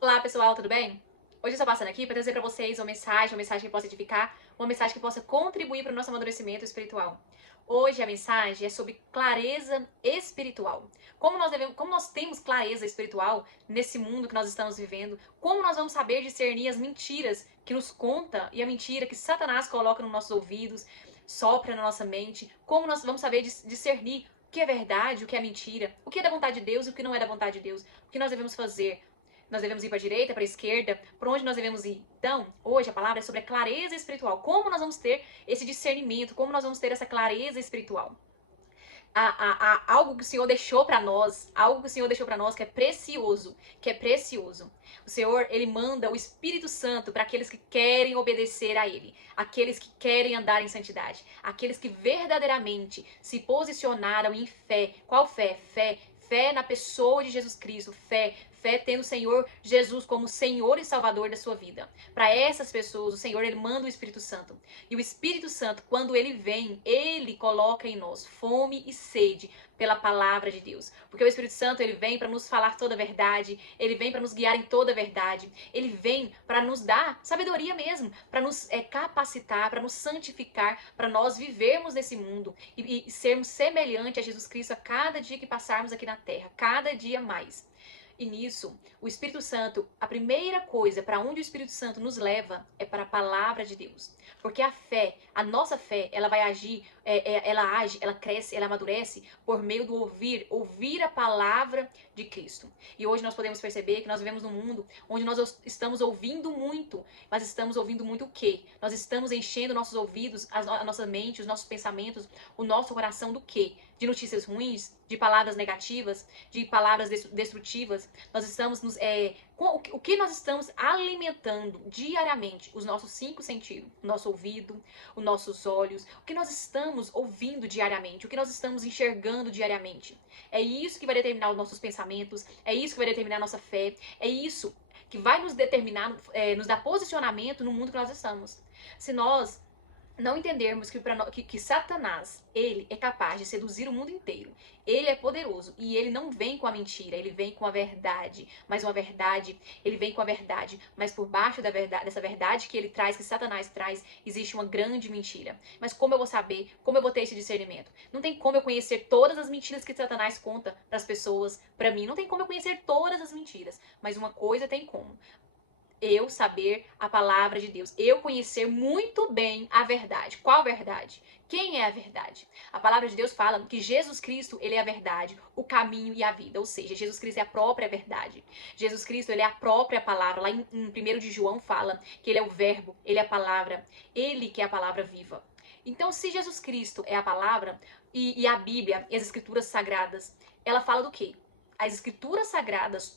Olá pessoal, tudo bem? Hoje eu estou passando aqui para trazer para vocês uma mensagem que possa edificar, uma mensagem que possa contribuir para o nosso amadurecimento espiritual. Hoje a mensagem é sobre clareza espiritual. Como nós temos clareza espiritual nesse mundo que nós estamos vivendo? Como nós vamos saber discernir as mentiras que nos conta e a mentira que Satanás coloca nos nossos ouvidos, sopra na nossa mente? Como nós vamos saber discernir o que é verdade, o que é mentira, o que é da vontade de Deus e o que não é da vontade de Deus? O que nós devemos fazer? Nós devemos ir para a direita, para a esquerda, para onde nós devemos ir. Então, hoje a palavra é sobre a clareza espiritual. Como nós vamos ter esse discernimento, como nós vamos ter essa clareza espiritual. Algo que o Senhor deixou para nós, algo que o Senhor deixou para nós que é precioso, que é precioso. O Senhor, ele manda o Espírito Santo para aqueles que querem obedecer a ele, aqueles que querem andar em santidade, aqueles que verdadeiramente se posicionaram em fé. Qual fé? Fé na pessoa de Jesus Cristo, fé tendo o Senhor Jesus como Senhor e Salvador da sua vida. Para essas pessoas, o Senhor, ele manda o Espírito Santo. E o Espírito Santo, quando ele vem, ele coloca em nós fome e sede pela palavra de Deus. Porque o Espírito Santo, ele vem para nos falar toda a verdade, ele vem para nos guiar em toda a verdade, ele vem para nos dar sabedoria mesmo, para nos capacitar, para nos santificar, para nós vivermos nesse mundo e sermos semelhantes a Jesus Cristo a cada dia que passarmos aqui na terra, cada dia mais. E nisso, o Espírito Santo, a primeira coisa para onde o Espírito Santo nos leva é para a palavra de Deus. Porque a fé, a nossa fé, ela vai agir, ela age, ela cresce, ela amadurece por meio do ouvir a palavra de Cristo. E hoje nós podemos perceber que nós vivemos num mundo onde nós estamos ouvindo muito, mas estamos ouvindo muito o quê? Nós estamos enchendo nossos ouvidos, a nossa mente, os nossos pensamentos, o nosso coração do quê? De notícias ruins, de palavras negativas, de palavras destrutivas. Nós estamos o que nós estamos alimentando diariamente? Os nossos 5 sentidos, o nosso ouvido, os nossos olhos, o que nós estamos ouvindo diariamente, o que nós estamos enxergando diariamente. É isso que vai determinar os nossos pensamentos, é isso que vai determinar a nossa fé, é isso que vai nos determinar, nos dar posicionamento no mundo que nós estamos. Se nós não entendermos que Satanás, ele é capaz de seduzir o mundo inteiro. Ele é poderoso e ele não vem com a mentira, ele vem com a verdade. Mas ele vem com a verdade, mas por baixo dessa verdade que ele traz, que Satanás traz, existe uma grande mentira. Mas como eu vou saber? Como eu vou ter esse discernimento? Não tem como eu conhecer todas as mentiras que Satanás conta para as pessoas, para mim. Não tem como eu conhecer todas as mentiras, mas uma coisa tem como: eu saber a palavra de Deus, eu conhecer muito bem a verdade. Qual verdade? Quem é a verdade? A palavra de Deus fala que Jesus Cristo, ele é a verdade, o caminho e a vida. Ou seja, Jesus Cristo é a própria verdade. Jesus Cristo, ele é a própria palavra. Lá em 1 de João fala que ele é o verbo, ele é a palavra, ele que é a palavra viva. Então, se Jesus Cristo é a palavra e a Bíblia e as escrituras sagradas, ela fala do quê? As escrituras sagradas,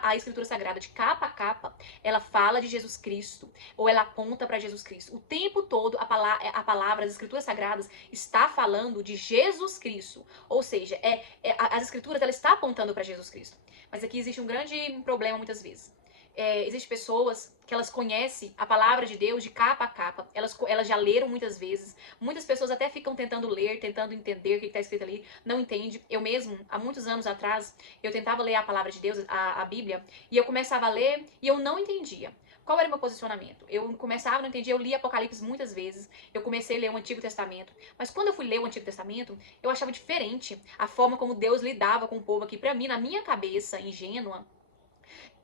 a escritura sagrada de capa a capa, ela fala de Jesus Cristo, ou ela aponta para Jesus Cristo. O tempo todo a palavra, as escrituras sagradas está falando de Jesus Cristo. Ou seja, as escrituras ela está apontando para Jesus Cristo. Mas aqui existe um grande problema muitas vezes. Existem pessoas que elas conhecem a palavra de Deus de capa a capa, elas já leram muitas vezes, muitas pessoas até ficam tentando ler, tentando entender o que está escrito ali, não entende. Eu mesmo, há muitos anos atrás, eu tentava ler a palavra de Deus, a Bíblia, e eu começava a ler e eu não entendia. Qual era o meu posicionamento? Eu começava, não entendia, eu li Apocalipse muitas vezes, eu comecei a ler o Antigo Testamento, mas quando eu fui ler o Antigo Testamento, eu achava diferente a forma como Deus lidava com o povo aqui. Para mim, na minha cabeça ingênua,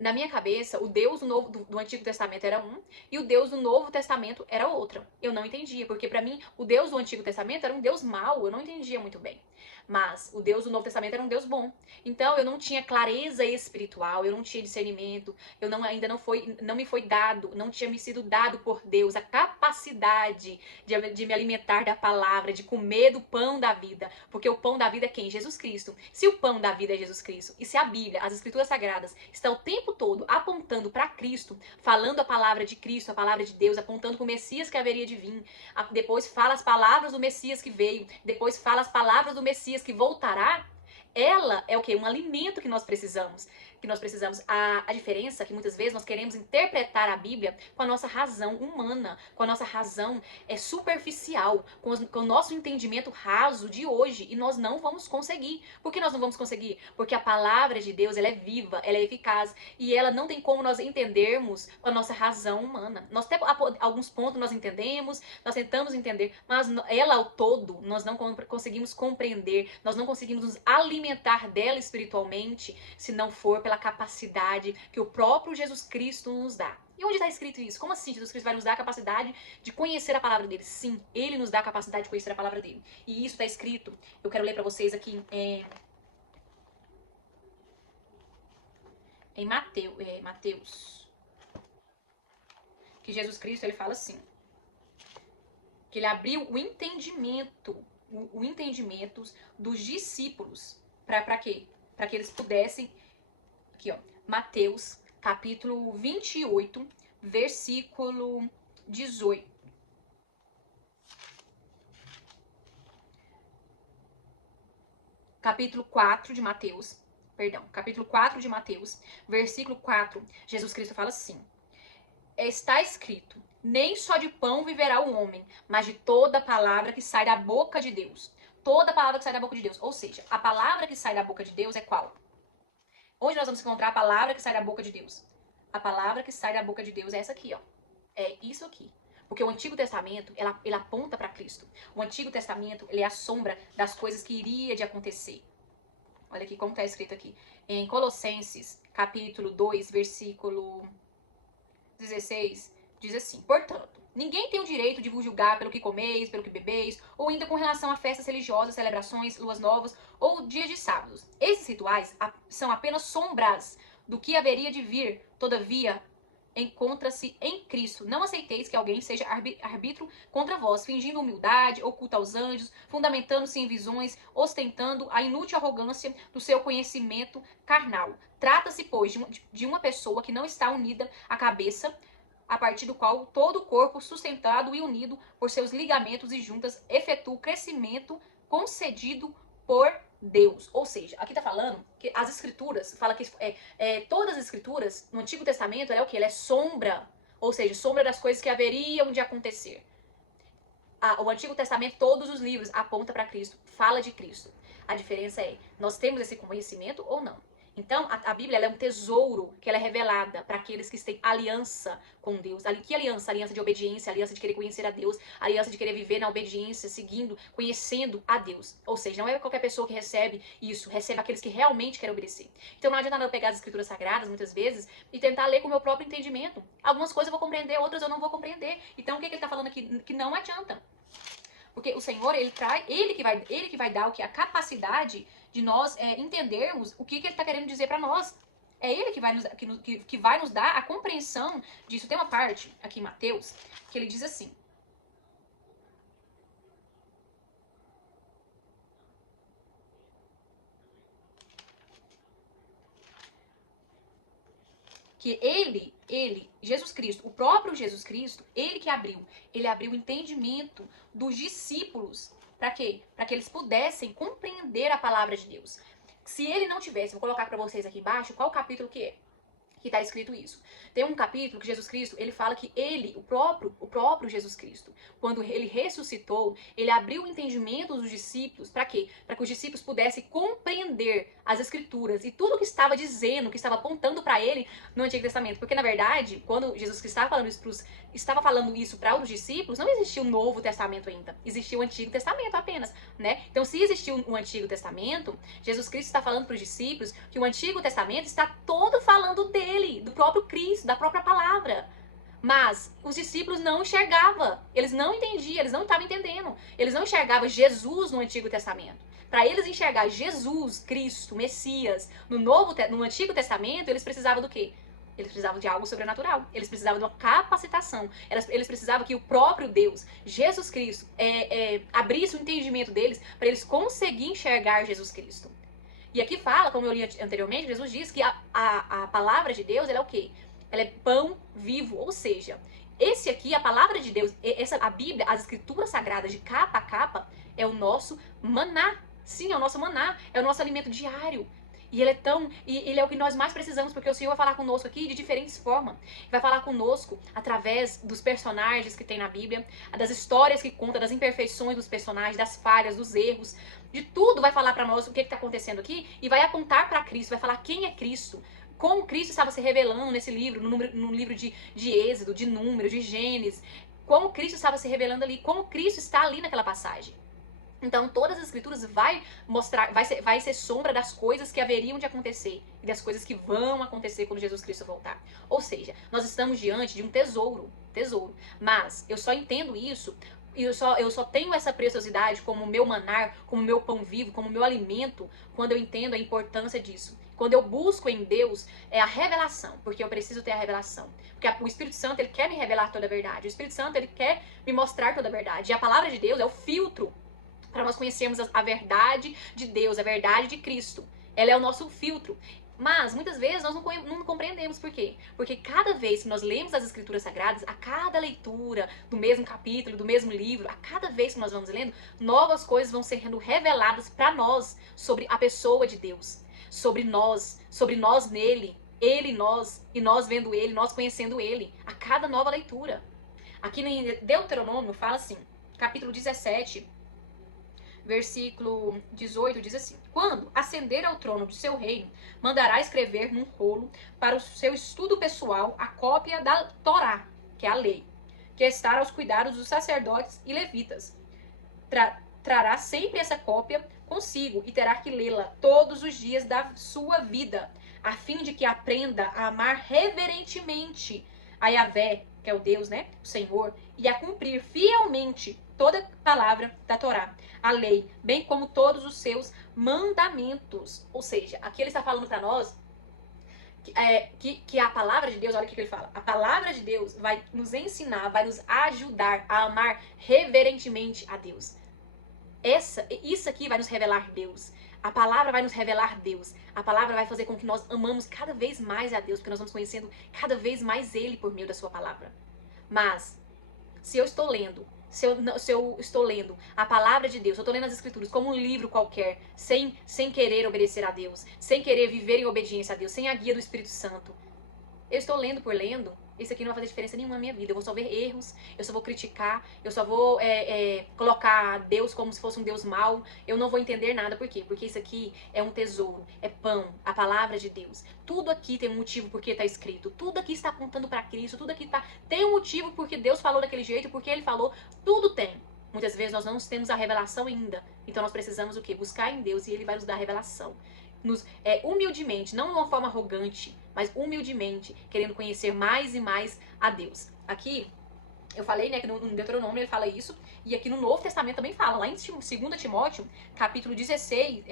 na minha cabeça, o Deus do Antigo Testamento era um e o Deus do Novo Testamento era outro. Eu não entendia, porque para mim o Deus do Antigo Testamento era um Deus mau, eu não entendia muito bem. Mas o Deus do Novo Testamento era um Deus bom. Então eu não tinha clareza espiritual, eu não tinha discernimento, não me foi dado, não tinha me sido dado por Deus a capacidade de me alimentar da palavra, de comer do pão da vida. Porque o pão da vida é quem? Jesus Cristo. Se o pão da vida é Jesus Cristo, e se a Bíblia, as Escrituras Sagradas, estão o tempo todo apontando para Cristo, falando a palavra de Cristo, a palavra de Deus, apontando para o Messias que haveria de vir, depois fala as palavras do Messias que veio, depois fala as palavras do Messias que voltará, ela é o quê? Um alimento que nós precisamos. que nós precisamos. A diferença é que muitas vezes nós queremos interpretar a Bíblia com a nossa razão humana, com a nossa razão superficial, com o nosso entendimento raso de hoje, e nós não vamos conseguir. Por que nós não vamos conseguir? Porque a palavra de Deus, ela é viva, ela é eficaz, e ela não tem como nós entendermos com a nossa razão humana. Nós até alguns pontos nós entendemos, nós tentamos entender, mas ela ao todo nós não conseguimos compreender, nós não conseguimos nos alimentar dela espiritualmente, se não for pela capacidade que o próprio Jesus Cristo nos dá. E onde está escrito isso? Como assim Jesus Cristo vai nos dar a capacidade de conhecer a palavra dele? Sim, ele nos dá a capacidade de conhecer a palavra dele. E isso está escrito, eu quero ler para vocês aqui em Mateus, que Jesus Cristo, ele fala assim, que ele abriu o entendimento dos discípulos. Para quê? Para que eles pudessem, aqui ó, Mateus capítulo 28, versículo 18. Capítulo 4 de Mateus, versículo 4, Jesus Cristo fala assim: está escrito, nem só de pão viverá o homem, mas de toda palavra que sai da boca de Deus. Toda palavra que sai da boca de Deus. Ou seja, a palavra que sai da boca de Deus é qual? Onde nós vamos encontrar a palavra que sai da boca de Deus? A palavra que sai da boca de Deus é essa aqui, ó. É isso aqui. Porque o Antigo Testamento, ele aponta para Cristo. O Antigo Testamento, ele é a sombra das coisas que iria de acontecer. Olha aqui como está escrito aqui. Em Colossenses, capítulo 2, versículo 16, diz assim: portanto, ninguém tem o direito de vos julgar pelo que comeis, pelo que bebeis, ou ainda com relação a festas religiosas, celebrações, luas novas ou dias de sábados. Esses rituais são apenas sombras do que haveria de vir. Todavia, encontra-se em Cristo. Não aceiteis que alguém seja árbitro contra vós, fingindo humildade, oculta aos anjos, fundamentando-se em visões, ostentando a inútil arrogância do seu conhecimento carnal. Trata-se, pois, de uma pessoa que não está unida à cabeça, a partir do qual todo o corpo, sustentado e unido por seus ligamentos e juntas, efetua o crescimento concedido por Deus. Ou seja, aqui está falando que as escrituras, fala que todas as escrituras no Antigo Testamento, ela é o quê? Ela é sombra, ou seja, sombra das coisas que haveriam de acontecer. O Antigo Testamento, todos os livros apontam para Cristo, fala de Cristo. A diferença é, nós temos esse conhecimento ou não? Então, a Bíblia ela é um tesouro que ela é revelada para aqueles que têm aliança com Deus. Que aliança? Aliança de obediência, aliança de querer conhecer a Deus, aliança de querer viver na obediência, seguindo, conhecendo a Deus. Ou seja, não é qualquer pessoa que recebe isso, recebe aqueles que realmente querem obedecer. Então, não adianta eu pegar as escrituras sagradas, muitas vezes, e tentar ler com o meu próprio entendimento. Algumas coisas eu vou compreender, outras eu não vou compreender. Então, o que ele está falando aqui? Que não adianta. Porque o Senhor, ele que vai dar o que? A capacidade de nós entendermos o que ele está querendo dizer para nós. É ele que vai nos dar a compreensão disso. Tem uma parte aqui em Mateus que ele diz assim: que Jesus Cristo, o próprio Jesus Cristo, ele abriu o entendimento dos discípulos. Para quê? Para que eles pudessem compreender a palavra de Deus. Se ele não tivesse, vou colocar para vocês aqui embaixo, qual capítulo que é? Que está escrito isso. Tem um capítulo que Jesus Cristo, ele fala que ele, o próprio Jesus Cristo, quando ele ressuscitou, ele abriu o entendimento dos discípulos, para quê? Para que os discípulos pudessem compreender as escrituras e tudo o que estava dizendo, que estava apontando para ele no Antigo Testamento. Porque, na verdade, quando Jesus Cristo estava falando isso para os discípulos, não existia o Novo Testamento ainda. Existia o Antigo Testamento apenas, né? Então, se existia o Antigo Testamento, Jesus Cristo está falando para os discípulos que o Antigo Testamento está todo falando dele, do próprio Cristo, da própria palavra. Mas os discípulos não enxergavam, eles não entendiam, eles não estavam entendendo. Eles não enxergavam Jesus no Antigo Testamento. Para eles enxergar Jesus, Cristo, Messias, no Antigo Testamento, eles precisavam do quê? Eles precisavam de algo sobrenatural. Eles precisavam de uma capacitação. Eles precisavam que o próprio Deus, Jesus Cristo, abrisse o entendimento deles para eles conseguirem enxergar Jesus Cristo. E aqui fala, como eu li anteriormente, Jesus diz que a palavra de Deus, ela é o quê? Ela é pão vivo, ou seja, esse aqui, a palavra de Deus, a Bíblia, as escrituras sagradas de capa a capa, é o nosso maná. Sim, é o nosso maná, é o nosso alimento diário. E ele é tão, e ele é o que nós mais precisamos, porque o Senhor vai falar conosco aqui de diferentes formas. Vai falar conosco através dos personagens que tem na Bíblia, das histórias que conta, das imperfeições dos personagens, das falhas, dos erros, de tudo vai falar para nós o que está acontecendo aqui e vai apontar para Cristo, vai falar quem é Cristo. Como Cristo estava se revelando nesse livro, no livro de Êxodo, de Número, de Gênesis. Como Cristo estava se revelando ali, como Cristo está ali naquela passagem. Então, todas as escrituras vai mostrar, vai ser sombra das coisas que haveriam de acontecer e das coisas que vão acontecer quando Jesus Cristo voltar. Ou seja, nós estamos diante de um tesouro. Mas eu só entendo isso e eu só tenho essa preciosidade como meu manar, como meu pão vivo, como meu alimento, quando eu entendo a importância disso. Quando eu busco em Deus é a revelação, porque eu preciso ter a revelação. Porque o Espírito Santo, ele quer me revelar toda a verdade. O Espírito Santo, ele quer me mostrar toda a verdade. E a palavra de Deus é o filtro para nós conhecermos a verdade de Deus, a verdade de Cristo. Ela é o nosso filtro. Mas, muitas vezes, nós não compreendemos por quê. Porque cada vez que nós lemos as Escrituras Sagradas, a cada leitura do mesmo capítulo, do mesmo livro, a cada vez que nós vamos lendo, novas coisas vão sendo reveladas para nós sobre a pessoa de Deus. Sobre nós nele, ele, nós, e nós vendo ele, nós conhecendo ele. A cada nova leitura. Aqui em Deuteronômio fala assim, capítulo 17... Versículo 18 diz assim: quando ascender ao trono de seu reino, mandará escrever num rolo para o seu estudo pessoal a cópia da Torá, que é a lei, que está aos cuidados dos sacerdotes e levitas. Trará sempre essa cópia consigo e terá que lê-la todos os dias da sua vida, a fim de que aprenda a amar reverentemente a Yahvé, que é o Deus, né, o Senhor, e a cumprir fielmente toda palavra da Torá, a lei, bem como todos os seus mandamentos. Ou seja, aqui ele está falando para nós que a palavra de Deus, olha o que ele fala, a palavra de Deus vai nos ensinar, vai nos ajudar a amar reverentemente a Deus. Isso aqui vai nos revelar Deus. A palavra vai nos revelar Deus. A palavra vai fazer com que nós amamos cada vez mais a Deus, porque nós vamos conhecendo cada vez mais Ele por meio da sua palavra. Mas, se eu estou lendo, se eu estou lendo a palavra de Deus, eu estou lendo as Escrituras como um livro qualquer, sem querer obedecer a Deus, sem querer viver em obediência a Deus, sem a guia do Espírito Santo, eu estou lendo por lendo, isso aqui não vai fazer diferença nenhuma na minha vida. Eu vou só ver erros, eu só vou criticar, eu só vou colocar Deus como se fosse um Deus mau. Eu não vou entender nada. Por quê? Porque isso aqui é um tesouro, é pão, a palavra de Deus. Tudo aqui tem um motivo porque está escrito. Tudo aqui está apontando para Cristo. Tudo aqui tem um motivo porque Deus falou daquele jeito, porque Ele falou. Tudo tem. Muitas vezes nós não temos a revelação ainda. Então nós precisamos o quê? Buscar em Deus e Ele vai nos dar a revelação. Humildemente, não de uma forma arrogante, mas humildemente, querendo conhecer mais e mais a Deus. Aqui, eu falei, né, que no Deuteronômio ele fala isso, e aqui no Novo Testamento também fala, lá em 2 Timóteo, capítulo 16,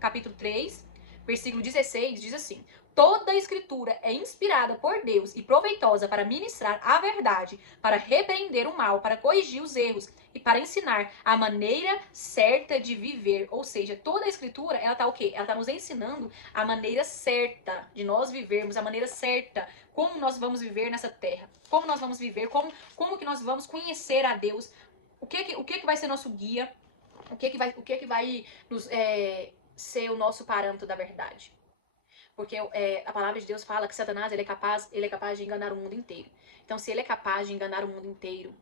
capítulo 3, versículo 16, diz assim: toda a escritura é inspirada por Deus e proveitosa para ministrar a verdade, para repreender o mal, para corrigir os erros e para ensinar a maneira certa de viver. Ou seja, toda a escritura, ela tá o quê? Ela tá nos ensinando a maneira certa de nós vivermos, a maneira certa, como nós vamos viver nessa terra, como nós vamos viver, como que nós vamos conhecer a Deus, o que vai ser nosso guia, o que vai nos ser o nosso parâmetro da verdade. Porque a palavra de Deus fala que Satanás ele é capaz de enganar o mundo inteiro. Então, se ele é capaz de enganar o mundo inteiro,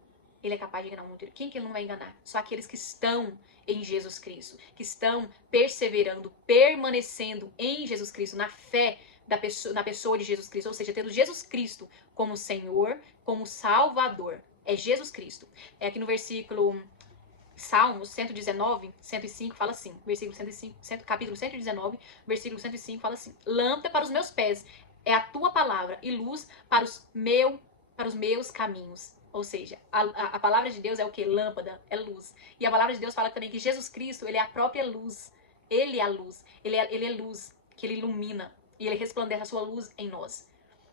ele é capaz de enganar o mundo inteiro. Quem que ele não vai enganar? Só aqueles que estão em Jesus Cristo, que estão perseverando, permanecendo em Jesus Cristo, na fé na pessoa de Jesus Cristo, ou seja, tendo Jesus Cristo como Senhor, como Salvador. É Jesus Cristo. É aqui no versículo Salmos 119, 105 fala assim, versículo 105, capítulo 119, versículo 105 fala assim: lâmpada para os meus pés é a tua palavra e luz para os meus caminhos. Ou seja, a palavra de Deus é o que? Lâmpada, é luz. E a palavra de Deus fala também que Jesus Cristo, ele é a própria luz. Ele é a luz. Ele é luz, que ele ilumina. E ele resplandece a sua luz em nós.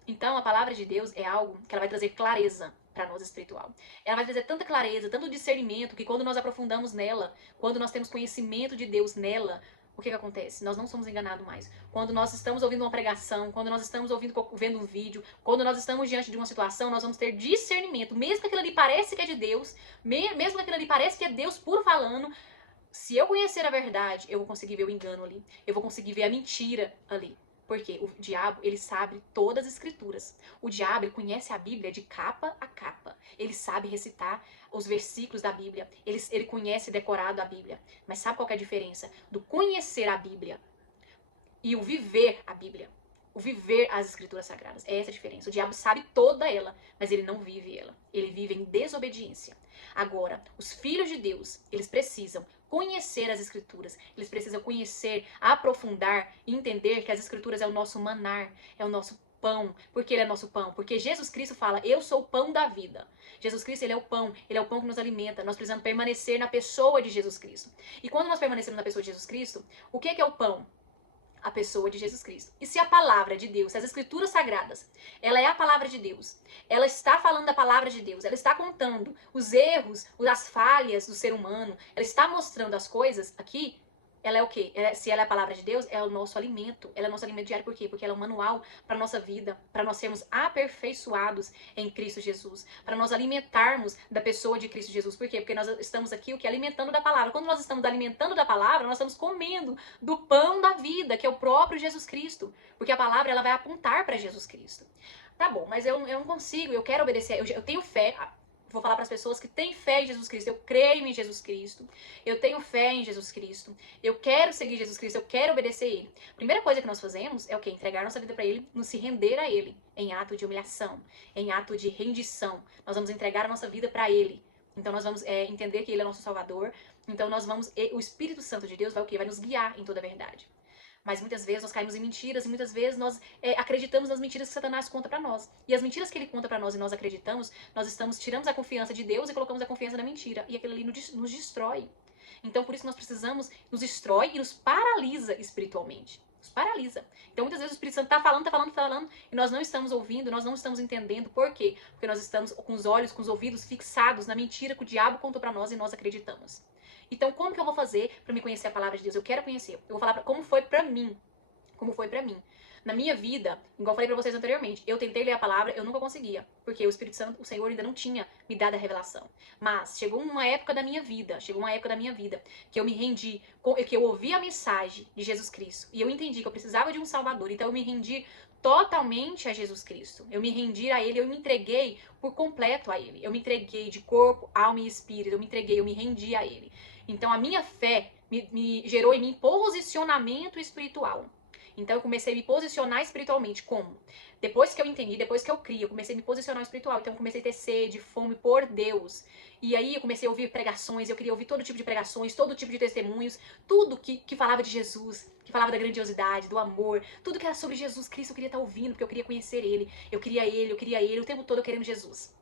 Então, a palavra de Deus é algo que ela vai trazer clareza para nós espiritual. Ela vai trazer tanta clareza, tanto discernimento, que quando nós aprofundamos nela, quando nós temos conhecimento de Deus nela, o que acontece? Nós não somos enganados mais. Quando nós estamos ouvindo uma pregação, quando nós estamos vendo um vídeo, quando nós estamos diante de uma situação, nós vamos ter discernimento. Mesmo que aquilo ali pareça que é de Deus, mesmo que aquilo ali pareça que é Deus puro falando, se eu conhecer a verdade, eu vou conseguir ver o engano ali. Eu vou conseguir ver a mentira ali. Porque o diabo, ele sabe todas as escrituras. O diabo, ele conhece a Bíblia de capa a capa. Ele sabe recitar os versículos da Bíblia. Ele conhece decorado a Bíblia. Mas sabe qual que é a diferença do conhecer a Bíblia e o viver a Bíblia? O viver as escrituras sagradas. É essa a diferença. O diabo sabe toda ela, mas ele não vive ela. Ele vive em desobediência. Agora, os filhos de Deus, eles precisam conhecer as escrituras. Eles precisam conhecer, aprofundar e entender que as escrituras é o nosso manar, é o nosso pão. Por que ele é nosso pão? Porque Jesus Cristo fala, eu sou o pão da vida. Jesus Cristo, ele é o pão que nos alimenta. Nós precisamos permanecer na pessoa de Jesus Cristo. E quando nós permanecemos na pessoa de Jesus Cristo, o que é o pão? A pessoa de Jesus Cristo. E se a palavra de Deus, se as escrituras sagradas, ela é a palavra de Deus, ela está falando da palavra de Deus, ela está contando os erros, as falhas do ser humano, ela está mostrando as coisas aqui, ela é o quê? Se ela é a palavra de Deus, é o nosso alimento. Ela é o nosso alimento diário, por quê? Porque ela é um manual para a nossa vida, para nós sermos aperfeiçoados em Cristo Jesus, para nós alimentarmos da pessoa de Cristo Jesus. Por quê? Porque nós estamos aqui, o que? Alimentando da palavra. Quando nós estamos alimentando da palavra, nós estamos comendo do pão da vida, que é o próprio Jesus Cristo. Porque a palavra, ela vai apontar para Jesus Cristo. Tá bom, mas eu não consigo, eu quero obedecer, eu tenho fé. Vou falar para as pessoas que têm fé em Jesus Cristo. Eu creio em Jesus Cristo. Eu tenho fé em Jesus Cristo. Eu quero seguir Jesus Cristo. Eu quero obedecer a Ele. A primeira coisa que nós fazemos é o quê? Entregar nossa vida para Ele, nos se render a Ele. Em ato de humilhação. Em ato de rendição. Nós vamos entregar a nossa vida para Ele. Então nós vamos entender que Ele é nosso Salvador. Então nós vamos... O Espírito Santo de Deus vai o quê? Vai nos guiar em toda a verdade. Mas muitas vezes nós caímos em mentiras e muitas vezes nós acreditamos nas mentiras que Satanás conta para nós. E as mentiras que ele conta para nós e nós acreditamos, tiramos a confiança de Deus e colocamos a confiança na mentira. E aquilo ali nos destrói. Então por isso nós precisamos, nos destrói e nos paralisa espiritualmente. Nos paralisa. Então muitas vezes o Espírito Santo tá falando, e nós não estamos ouvindo, nós não estamos entendendo. Por quê? Porque nós estamos com os olhos, com os ouvidos fixados na mentira que o diabo contou para nós e nós acreditamos. Então, como que eu vou fazer para me conhecer a palavra de Deus? Eu quero conhecer. Eu vou falar como foi para mim. Como foi para mim. Na minha vida, igual eu falei para vocês anteriormente, eu tentei ler a palavra, eu nunca conseguia. Porque o Espírito Santo, o Senhor ainda não tinha me dado a revelação. Mas chegou uma época da minha vida, que eu me rendi, que eu ouvi a mensagem de Jesus Cristo. E eu entendi que eu precisava de um Salvador. Então eu me rendi totalmente a Jesus Cristo. Eu me rendi a Ele, eu me entreguei por completo a Ele. Eu me entreguei de corpo, alma e espírito. Eu me rendi a Ele. Então a minha fé me gerou em mim posicionamento espiritual. Então eu comecei a me posicionar espiritualmente. Como? Depois que eu entendi, depois que eu criei, eu comecei a me posicionar espiritual. Então eu comecei a ter sede, fome por Deus. E aí eu comecei a ouvir pregações, eu queria ouvir todo tipo de pregações, todo tipo de testemunhos, tudo que falava de Jesus, que falava da grandiosidade, do amor, tudo que era sobre Jesus Cristo eu queria estar ouvindo, porque eu queria conhecer Ele, eu queria Ele, o tempo todo eu querendo Jesus.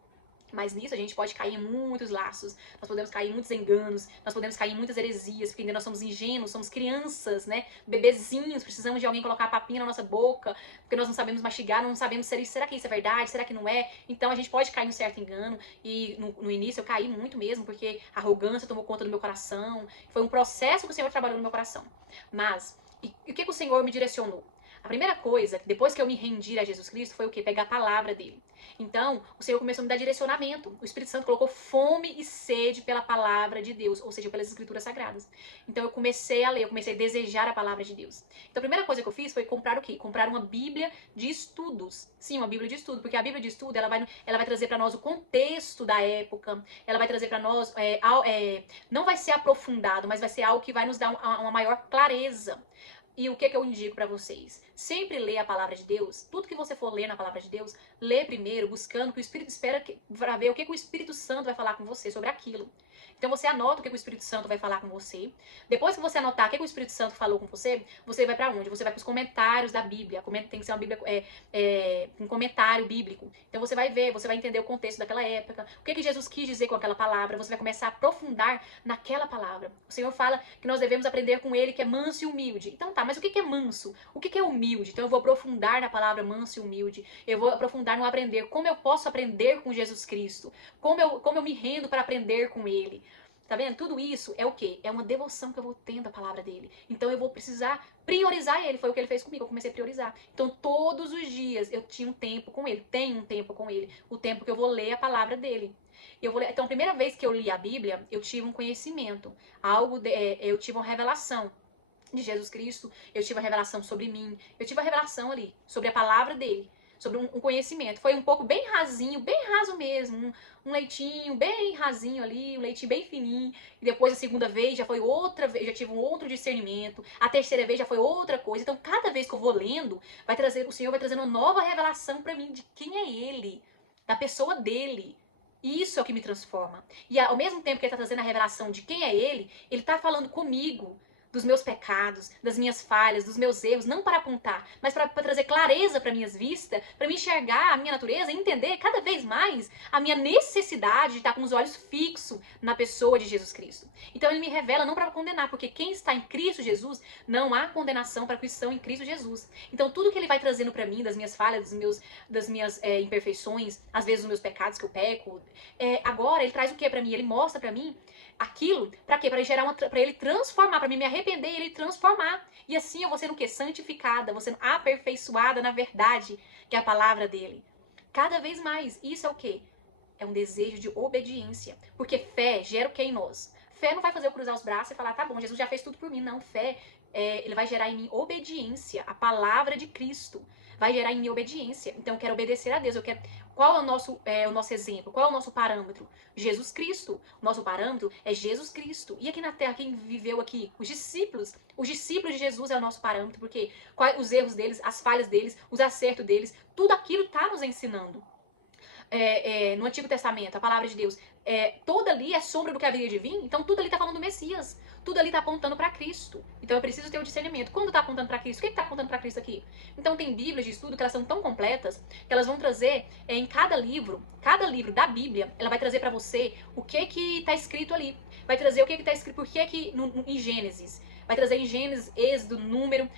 Mas nisso a gente pode cair em muitos laços, nós podemos cair em muitos enganos, nós podemos cair em muitas heresias, porque ainda nós somos ingênuos, somos crianças, né? Bebezinhos, precisamos de alguém colocar a papinha na nossa boca, porque nós não sabemos mastigar, não sabemos será que isso é verdade, será que não é? Então a gente pode cair em um certo engano, e no início eu caí muito mesmo, porque a arrogância tomou conta do meu coração, foi um processo que o Senhor trabalhou no meu coração. Mas, e o que o Senhor me direcionou? A primeira coisa, depois que eu me rendi a Jesus Cristo, foi o quê? Pegar a palavra dele. Então, o Senhor começou a me dar direcionamento. O Espírito Santo colocou fome e sede pela palavra de Deus, ou seja, pelas escrituras sagradas. Então, eu comecei a ler, eu comecei a desejar a palavra de Deus. Então, a primeira coisa que eu fiz foi comprar o quê? Comprar uma Bíblia de estudos. Sim, uma Bíblia de estudo, porque a Bíblia de estudo, ela vai trazer para nós o contexto da época, ela vai trazer para nós, não vai ser aprofundado, mas vai ser algo que vai nos dar uma maior clareza. E o que eu indico para vocês? Sempre lê a palavra de Deus. Tudo que você for ler na palavra de Deus, lê primeiro, buscando que o Espírito espera para ver o que o Espírito Santo vai falar com você sobre aquilo. Então você anota o que o Espírito Santo vai falar com você. Depois que você anotar o que o Espírito Santo falou com você, você vai para onde? Você vai para os comentários da Bíblia. Tem que ser uma Bíblia, um comentário bíblico. Então você vai ver, você vai entender o contexto daquela época. O que Jesus quis dizer com aquela palavra. Você vai começar a aprofundar naquela palavra. O Senhor fala que nós devemos aprender com Ele, que é manso e humilde. Então tá, mas o que é manso? O que é humilde? Então eu vou aprofundar na palavra manso e humilde. Eu vou aprofundar no aprender. Como eu posso aprender com Jesus Cristo? Como eu me rendo para aprender com Ele? Tá vendo? Tudo isso é o quê? É uma devoção que eu vou tendo à palavra dele. Então eu vou precisar priorizar ele. Foi o que ele fez comigo. Eu comecei a priorizar. Então todos os dias eu tinha um tempo com ele. Tenho um tempo com ele. O tempo que eu vou ler a palavra dele. Eu vou ler. Então a primeira vez que eu li a Bíblia, eu tive um conhecimento. Eu tive uma revelação de Jesus Cristo. Eu tive uma revelação sobre mim. Eu tive uma revelação ali sobre a palavra dele. Sobre um conhecimento. Foi um pouco bem rasinho, bem raso mesmo. Um leitinho bem rasinho ali, um leitinho bem fininho. E depois a segunda vez já foi outra vez, já tive um outro discernimento. A terceira vez já foi outra coisa. Então cada vez que eu vou lendo, o Senhor vai trazendo uma nova revelação para mim de quem é Ele, da pessoa dele. Isso é o que me transforma. E ao mesmo tempo que ele está trazendo a revelação de quem é Ele está falando comigo dos meus pecados, das minhas falhas, dos meus erros, não para apontar, mas para trazer clareza para minhas vistas, para me enxergar a minha natureza e entender cada vez mais a minha necessidade de estar com os olhos fixos na pessoa de Jesus Cristo. Então ele me revela não para condenar, porque quem está em Cristo Jesus, não há condenação para os que estão em Cristo Jesus. Então tudo que ele vai trazendo para mim, das minhas falhas, das minhas imperfeições, às vezes os meus pecados que eu peco, agora ele traz o que para mim? Ele mostra para mim aquilo, para quê? Para ele transformar, para mim me arrepender e ele transformar. E assim eu vou sendo o quê? Santificada, vou sendo aperfeiçoada na verdade, que é a palavra dele. Cada vez mais. Isso é o quê? É um desejo de obediência. Porque fé gera o que em nós? Fé não vai fazer eu cruzar os braços e falar, tá bom, Jesus já fez tudo por mim. Não, fé, ele vai gerar em mim obediência. A palavra de Cristo vai gerar em mim obediência. Então eu quero obedecer a Deus. Qual é o nosso exemplo? Qual é o nosso parâmetro? Jesus Cristo. O nosso parâmetro é Jesus Cristo. E aqui na Terra, quem viveu aqui? Os discípulos. Os discípulos de Jesus é o nosso parâmetro, porque os erros deles, as falhas deles, os acertos deles, tudo aquilo está nos ensinando. No Antigo Testamento, a palavra de Deus, toda ali é sombra do que haveria de vir, então tudo ali está falando do Messias. Tudo ali está apontando para Cristo. Então eu preciso ter o discernimento. Quando está apontando para Cristo? O que está apontando para Cristo aqui? Então tem Bíblias de estudo que elas são tão completas que elas vão trazer em cada livro da Bíblia, ela vai trazer para você o que está escrito ali. Vai trazer o que está escrito, por que em Gênesis. Vai trazer em Gênesis, Êxodo, Número,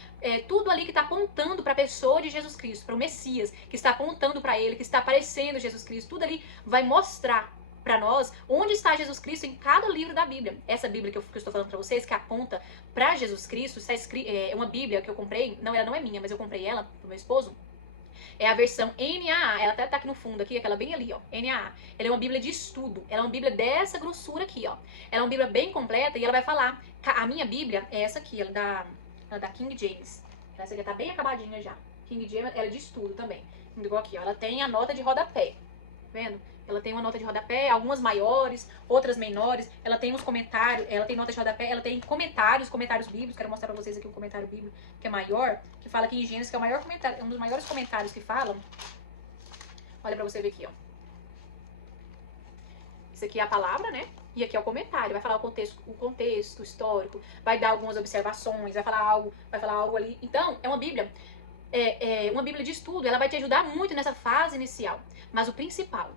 tudo ali que está apontando para a pessoa de Jesus Cristo, para o Messias, que está apontando para ele, que está aparecendo Jesus Cristo. Tudo ali vai mostrar para nós onde está Jesus Cristo em cada livro da Bíblia. Essa Bíblia que eu estou falando para vocês, que aponta para Jesus Cristo, está escrito, é uma Bíblia que eu comprei, ela não é minha, mas eu comprei ela pro meu esposo. É a versão NAA, ela até tá aqui no fundo, aqui, aquela bem ali, ó, NAA. Ela é uma Bíblia de estudo, ela é uma Bíblia dessa grossura aqui, ó. Ela é uma Bíblia bem completa e ela vai falar, a minha Bíblia é essa aqui, ela é da King James. Essa aqui tá bem acabadinha já. King James, ela é de estudo também. Igual aqui, ó, ela tem a nota de rodapé, vendo? Ela tem uma nota de rodapé, algumas maiores, outras menores. Ela tem uns comentários, ela tem nota de rodapé, ela tem comentários bíblicos. Quero mostrar pra vocês aqui um comentário bíblico que é maior, que fala aqui em Gênesis, que é o maior comentário, um dos maiores comentários que falam. Olha pra você ver aqui, ó. Isso aqui é a palavra, né? E aqui é o comentário. Vai falar o contexto histórico, vai dar algumas observações, vai falar algo ali. Então, é uma Bíblia. Uma Bíblia de estudo, ela vai te ajudar muito nessa fase inicial. Mas o principal,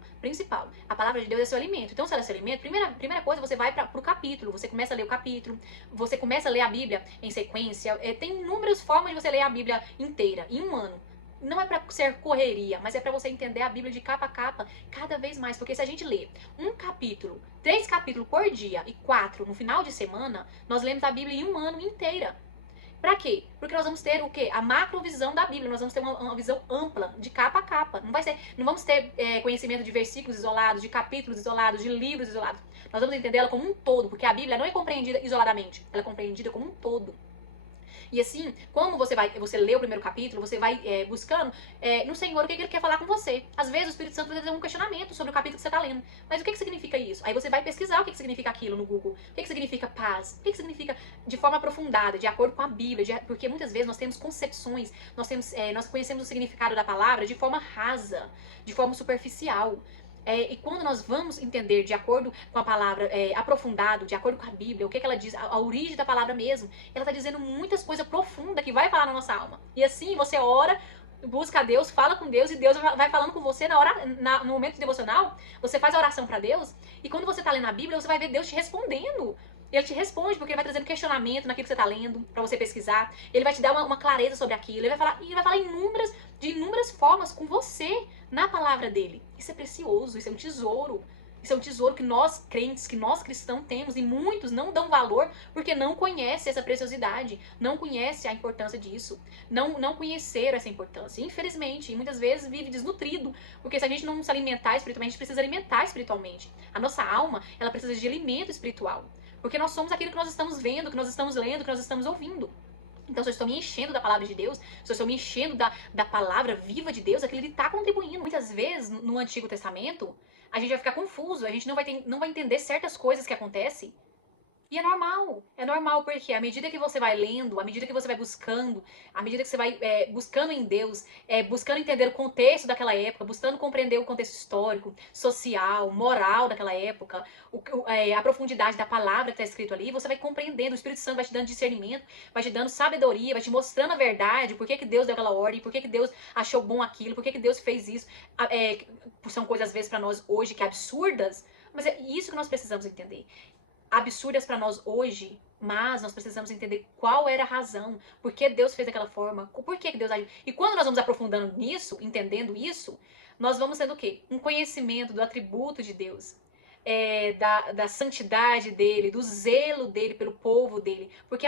a palavra de Deus é seu alimento. Então, se ela é seu alimento, primeira coisa, você vai pro capítulo, você começa a ler o capítulo, você começa a ler a Bíblia em sequência. Tem inúmeras formas de você ler a Bíblia inteira, em um ano. Não é para ser correria, mas é para você entender a Bíblia de capa a capa cada vez mais. Porque se a gente lê 3 capítulos por dia e 4 no final de semana, nós lemos a Bíblia em um ano inteira. Pra quê? Porque nós vamos ter o quê? A macrovisão da Bíblia. Nós vamos ter uma visão ampla, de capa a capa. Não vamos ter conhecimento de versículos isolados, de capítulos isolados, de livros isolados. Nós vamos entender ela como um todo, porque a Bíblia não é compreendida isoladamente. Ela é compreendida como um todo. E assim, como você lê o primeiro capítulo, você vai buscando no Senhor o que ele quer falar com você. Às vezes o Espírito Santo vai fazer um questionamento sobre o capítulo que você está lendo. Mas o que significa isso? Aí você vai pesquisar o que significa aquilo no Google. O que significa paz? O que significa de forma aprofundada, de acordo com a Bíblia. Porque muitas vezes nós temos concepções, nós conhecemos o significado da palavra de forma rasa, de forma superficial. E quando nós vamos entender de acordo com a palavra, aprofundado, de acordo com a Bíblia, o que ela diz, a origem da palavra mesmo, ela está dizendo muitas coisas profundas que vai falar na nossa alma. E assim você ora, busca a Deus, fala com Deus e Deus vai falando com você no momento devocional. Você faz a oração para Deus e quando você está lendo a Bíblia, você vai ver Deus te respondendo. Ele te responde, porque ele vai trazendo questionamento naquilo que você está lendo, para você pesquisar. Ele vai te dar uma clareza sobre aquilo. Ele vai falar de inúmeras formas com você na palavra dele. Isso é precioso, isso é um tesouro. Isso é um tesouro que nós crentes, que nós cristãos temos, e muitos não dão valor porque não conhecem essa preciosidade, não conhecem a importância disso, não conheceram essa importância. Infelizmente, e muitas vezes vive desnutrido, porque se a gente não se alimentar espiritualmente, a gente precisa alimentar espiritualmente. A nossa alma, ela precisa de alimento espiritual, porque nós somos aquilo que nós estamos vendo, que nós estamos lendo, que nós estamos ouvindo. Então, se eu estou me enchendo da palavra de Deus, se eu estou me enchendo da palavra viva de Deus, aquilo ele está contribuindo. Muitas vezes, no Antigo Testamento, a gente vai ficar confuso, a gente não vai entender certas coisas que acontecem. E é normal, porque à medida que você vai lendo, à medida que você vai buscando, à medida que você vai buscando em Deus, buscando entender o contexto daquela época, buscando compreender o contexto histórico, social, moral daquela época, a profundidade da palavra que está escrito ali, você vai compreendendo, o Espírito Santo vai te dando discernimento, vai te dando sabedoria, vai te mostrando a verdade, por que, que Deus deu aquela ordem, por que, que Deus achou bom aquilo, por que, que Deus fez isso. São coisas, às vezes, para nós hoje que absurdas, mas é isso que nós precisamos entender. Absurdas para nós hoje, mas nós precisamos entender qual era a razão, por que Deus fez daquela forma, por que Deus agiu. E quando nós vamos aprofundando nisso, entendendo isso, nós vamos tendo o quê? Um conhecimento do atributo de Deus, da santidade dele, do zelo dele pelo povo dele. Porque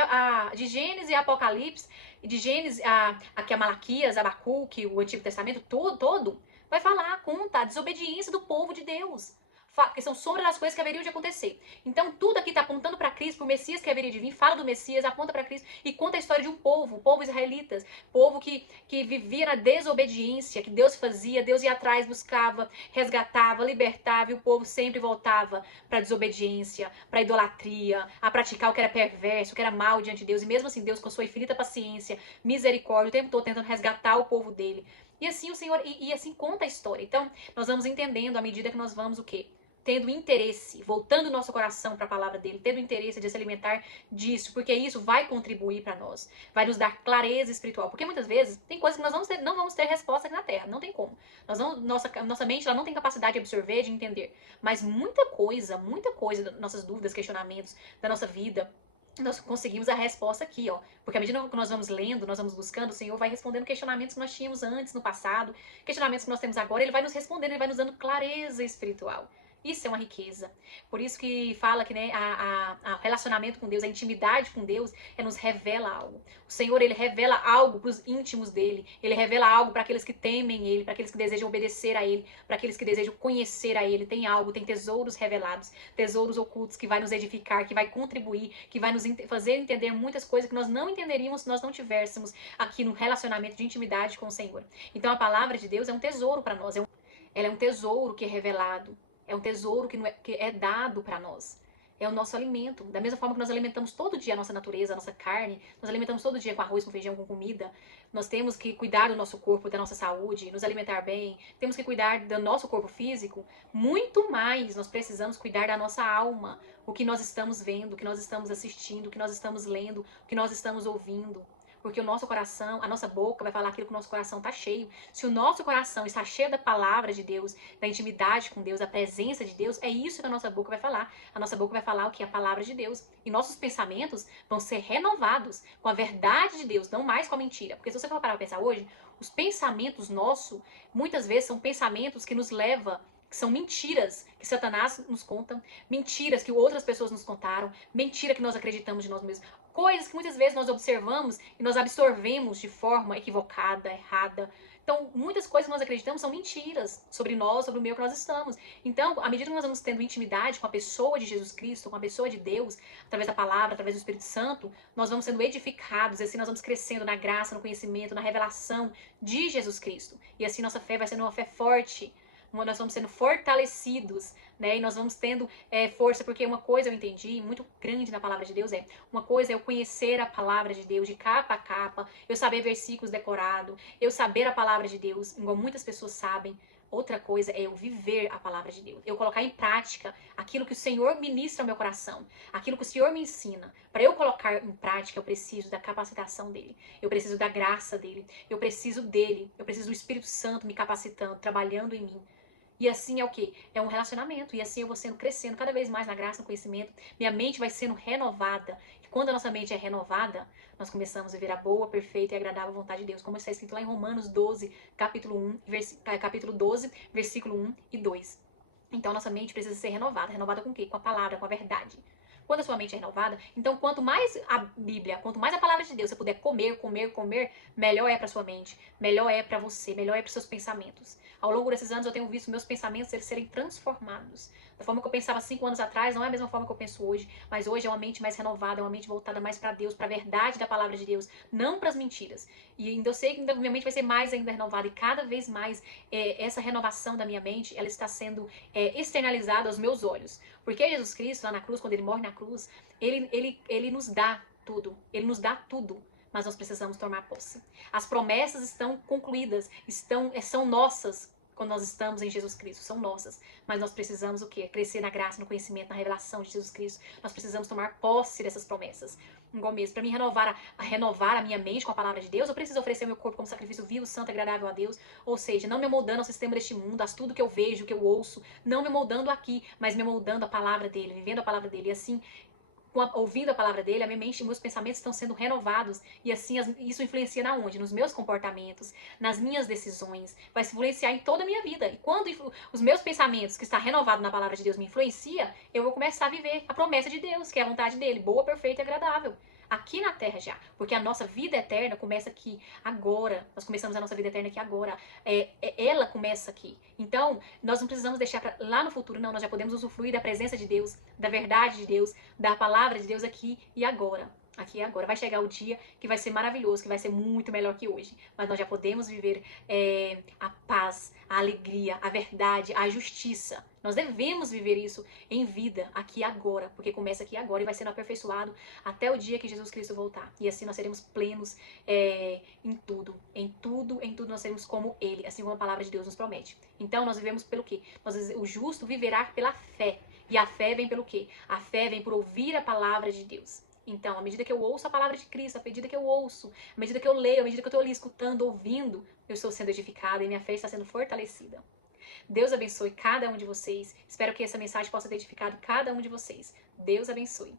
de Gênesis e Apocalipse, de Gênesis aqui a Malaquias, Abacuque, o Antigo Testamento todo vai falar, conta a desobediência do povo de Deus. Que são sombras das coisas que haveriam de acontecer. Então, tudo aqui está apontando para Cristo, para o Messias que haveria de vir, fala do Messias, aponta para Cristo e conta a história de um povo, o povo israelitas, povo que vivia na desobediência, que Deus fazia, Deus ia atrás, buscava, resgatava, libertava, e o povo sempre voltava para a desobediência, para a idolatria, a praticar o que era perverso, o que era mal diante de Deus, e mesmo assim Deus, com sua infinita paciência, misericórdia, o tempo todo tentando resgatar o povo dele. E assim o Senhor, e assim conta a história. Então, nós vamos entendendo à medida que nós vamos o quê? Tendo interesse, voltando o nosso coração para a palavra dele, tendo interesse de se alimentar disso, porque isso vai contribuir para nós, vai nos dar clareza espiritual, porque muitas vezes tem coisas que nós não vamos ter resposta aqui na Terra, não tem como. Nossa mente ela não tem capacidade de absorver, de entender, mas muita coisa, nossas dúvidas, questionamentos da nossa vida, nós conseguimos a resposta aqui, ó. Porque à medida que nós vamos lendo, nós vamos buscando, o Senhor vai respondendo questionamentos que nós tínhamos antes, no passado, questionamentos que nós temos agora, ele vai nos respondendo, ele vai nos dando clareza espiritual. Isso é uma riqueza. Por isso que fala que, né, a relacionamento com Deus, a intimidade com Deus, nos revela algo. O Senhor, ele revela algo para os íntimos dele. Ele revela algo para aqueles que temem ele, para aqueles que desejam obedecer a ele, para aqueles que desejam conhecer a ele. Tem algo, tem tesouros revelados, tesouros ocultos que vai nos edificar, que vai contribuir, que vai nos fazer entender muitas coisas que nós não entenderíamos se nós não tivéssemos aqui no relacionamento de intimidade com o Senhor. Então a palavra de Deus é um tesouro para nós. Ela é um tesouro que é revelado. É um tesouro que é dado para nós. É o nosso alimento. Da mesma forma que nós alimentamos todo dia a nossa natureza, a nossa carne, nós alimentamos todo dia com arroz, com feijão, com comida. Nós temos que cuidar do nosso corpo, da nossa saúde, nos alimentar bem. Temos que cuidar do nosso corpo físico. Muito mais nós precisamos cuidar da nossa alma. O que nós estamos vendo, o que nós estamos assistindo, o que nós estamos lendo, o que nós estamos ouvindo. Porque o nosso coração, a nossa boca vai falar aquilo que o nosso coração está cheio. Se o nosso coração está cheio da palavra de Deus, da intimidade com Deus, da presença de Deus, é isso que a nossa boca vai falar. A nossa boca vai falar o que é a palavra de Deus. E nossos pensamentos vão ser renovados com a verdade de Deus, não mais com a mentira. Porque se você for parar para pensar hoje, os pensamentos nossos, muitas vezes são pensamentos que nos levam, que são mentiras que Satanás nos conta, mentiras que outras pessoas nos contaram, mentira que nós acreditamos de nós mesmos. Coisas que muitas vezes nós observamos e nós absorvemos de forma equivocada, errada. Então, muitas coisas que nós acreditamos são mentiras sobre nós, sobre o meio que nós estamos. Então, à medida que nós vamos tendo intimidade com a pessoa de Jesus Cristo, com a pessoa de Deus, através da palavra, através do Espírito Santo, nós vamos sendo edificados, e assim nós vamos crescendo na graça, no conhecimento, na revelação de Jesus Cristo. E assim nossa fé vai sendo uma fé forte, nós vamos sendo fortalecidos, né? E nós vamos tendo força, porque uma coisa eu entendi, muito grande na palavra de Deus uma coisa é eu conhecer a palavra de Deus de capa a capa, eu saber versículos decorados, eu saber a palavra de Deus, igual muitas pessoas sabem. Outra coisa é eu viver a palavra de Deus, eu colocar em prática aquilo que o Senhor ministra ao meu coração, aquilo que o Senhor me ensina. Para eu colocar em prática, eu preciso da capacitação dele, eu preciso da graça dele, eu preciso do Espírito Santo me capacitando, trabalhando em mim. E assim é o quê? É um relacionamento. E assim eu vou sendo crescendo cada vez mais na graça, no conhecimento. Minha mente vai sendo renovada. E quando a nossa mente é renovada, nós começamos a ver a boa, perfeita e agradável vontade de Deus. Como está escrito lá em Romanos 12, capítulo 12, versículo 1 e 2. Então, nossa mente precisa ser renovada. Renovada com o quê? Com a palavra, com a verdade. Quando a sua mente é renovada, então quanto mais a Bíblia, quanto mais a palavra de Deus você puder comer, comer, comer, melhor é para sua mente, melhor é para você, melhor é para seus pensamentos. Ao longo desses anos eu tenho visto meus pensamentos eles serem transformados. Da forma que eu pensava 5 anos atrás, não é a mesma forma que eu penso hoje, mas hoje é uma mente mais renovada, é uma mente voltada mais para Deus, para a verdade da palavra de Deus, não para as mentiras. E ainda eu sei que ainda minha mente vai ser mais ainda renovada e cada vez mais essa renovação da minha mente, ela está sendo externalizada aos meus olhos. Porque Jesus Cristo, lá na cruz, quando ele morre na cruz, ele nos dá tudo. Ele nos dá tudo. Mas nós precisamos tomar posse. As promessas estão concluídas, são nossas quando nós estamos em Jesus Cristo, são nossas. Mas nós precisamos o quê? Crescer na graça, no conhecimento, na revelação de Jesus Cristo. Nós precisamos tomar posse dessas promessas. Igual mesmo, para mim renovar a minha mente com a palavra de Deus, eu preciso oferecer meu corpo como sacrifício vivo, santo e agradável a Deus. Ou seja, não me moldando ao sistema deste mundo, a tudo que eu vejo, que eu ouço, não me moldando aqui, mas me moldando a palavra dele, vivendo a palavra dele. E assim, ouvindo a palavra dele, a minha mente e meus pensamentos estão sendo renovados. E assim, isso influencia na onde? Nos meus comportamentos, nas minhas decisões. Vai se influenciar em toda a minha vida. E quando os meus pensamentos, que está renovado na palavra de Deus, me influencia, eu vou começar a viver a promessa de Deus, que é a vontade dele, boa, perfeita e agradável. Aqui na Terra já. Porque a nossa vida eterna começa aqui, agora. Nós começamos a nossa vida eterna aqui agora. Ela começa aqui. Então, nós não precisamos deixar pra lá no futuro, não. Nós já podemos usufruir da presença de Deus, da verdade de Deus, da palavra de Deus aqui e agora. Aqui e agora. Vai chegar o dia que vai ser maravilhoso, que vai ser muito melhor que hoje. Mas nós já podemos viver a paz, a alegria, a verdade, a justiça. Nós devemos viver isso em vida, aqui e agora. Porque começa aqui agora e vai sendo aperfeiçoado até o dia que Jesus Cristo voltar. E assim nós seremos plenos em tudo. Em tudo, em tudo nós seremos como Ele. Assim como a palavra de Deus nos promete. Então nós vivemos pelo quê? O justo viverá pela fé. E a fé vem pelo quê? A fé vem por ouvir a palavra de Deus. Então, à medida que eu ouço a palavra de Cristo, à medida que eu ouço, à medida que eu leio, à medida que eu estou ali escutando, ouvindo, eu estou sendo edificada e minha fé está sendo fortalecida. Deus abençoe cada um de vocês. Espero que essa mensagem possa ter edificado cada um de vocês. Deus abençoe.